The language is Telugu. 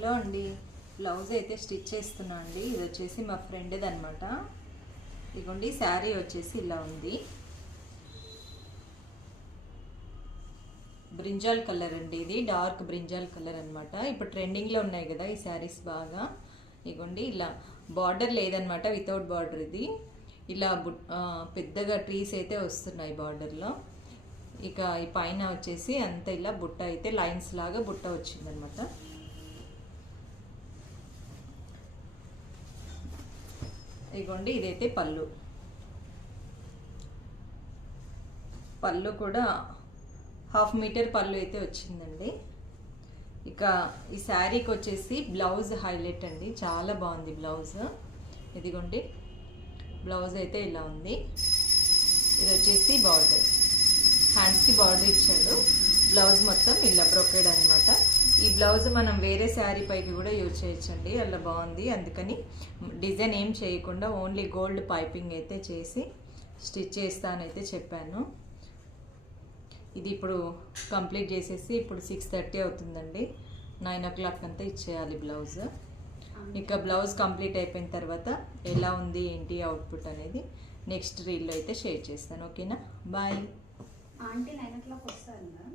హలో అండి, బ్లౌజ్ అయితే స్టిచ్ చేస్తున్నా అండి. ఇది వచ్చేసి మా ఫ్రెండ్ది అనమాట. ఇదిగోండి శారీ వచ్చేసి ఇలా ఉంది. బ్రింజాల్ కలర్ అండి, ఇది డార్క్ బ్రింజాల్ కలర్ అనమాట. ఇప్పుడు ట్రెండింగ్లో ఉన్నాయి కదా ఈ శారీస్ బాగా. ఇదిగోండి ఇలా బార్డర్ లేదనమాట, వితౌట్ బార్డర్. ఇది ఇలా పెద్దగా ట్రీస్ అయితే వస్తున్నాయి బార్డర్లో. ఇక ఈ పైన వచ్చేసి అంత ఇలా బుట్ట అయితే లైన్స్ లాగా బుట్ట వచ్చిందనమాట. ఇదిగోండి ఇదైతే పళ్ళు. పళ్ళు కూడా 1/2 మీటర్ పళ్ళు అయితే వచ్చిందండి. ఇక ఈ శారీకి వచ్చేసి బ్లౌజ్ హైలైట్ అండి, చాలా బాగుంది బ్లౌజ్. ఇదిగోండి బ్లౌజ్ అయితే ఇలా ఉంది. ఇది వచ్చేసి బార్డర్, హ్యాండ్స్కి బార్డర్ ఇచ్చాడు. బ్లౌజ్ మొత్తం ఇలా బ్రొకెడ్ అనమాట. ఈ బ్లౌజ్ మనం వేరే శారీ పైకి కూడా యూజ్ చేయొచ్చండి, అలా బాగుంది. అందుకని డిజైన్ ఏం చేయకుండా ఓన్లీ గోల్డ్ పైపింగ్ అయితే చేసి స్టిచ్ చేస్తానైతే చెప్పాను. ఇది ఇప్పుడు కంప్లీట్ చేసేసి ఇప్పుడు 6:30 అవుతుందండి. 9 o'clock అంతా ఇచ్చేయాలి బ్లౌజ్. ఇక బ్లౌజ్ కంప్లీట్ అయిపోయిన తర్వాత ఎలా ఉంది ఏంటి అవుట్పుట్ అనేది నెక్స్ట్ రీల్లో అయితే షేర్ చేస్తాను. ఓకేనా, బాయ్. ఆంటీ 9 o'clock వస్తారా?